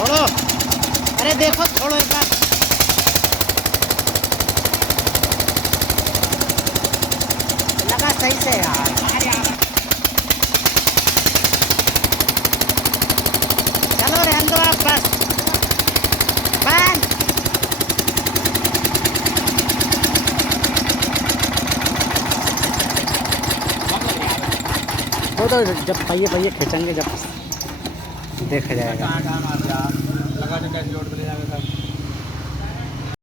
छोड़ो, अरे देखो छोड़ो एक बार। लगा सही से यार। चलो रहने दो आप बस। बंद। वो तो जब पहिए पहिए खींचेंगे जब देखा जाएगा। लगा जो कैसे लोड पे ले जाएंगे सब।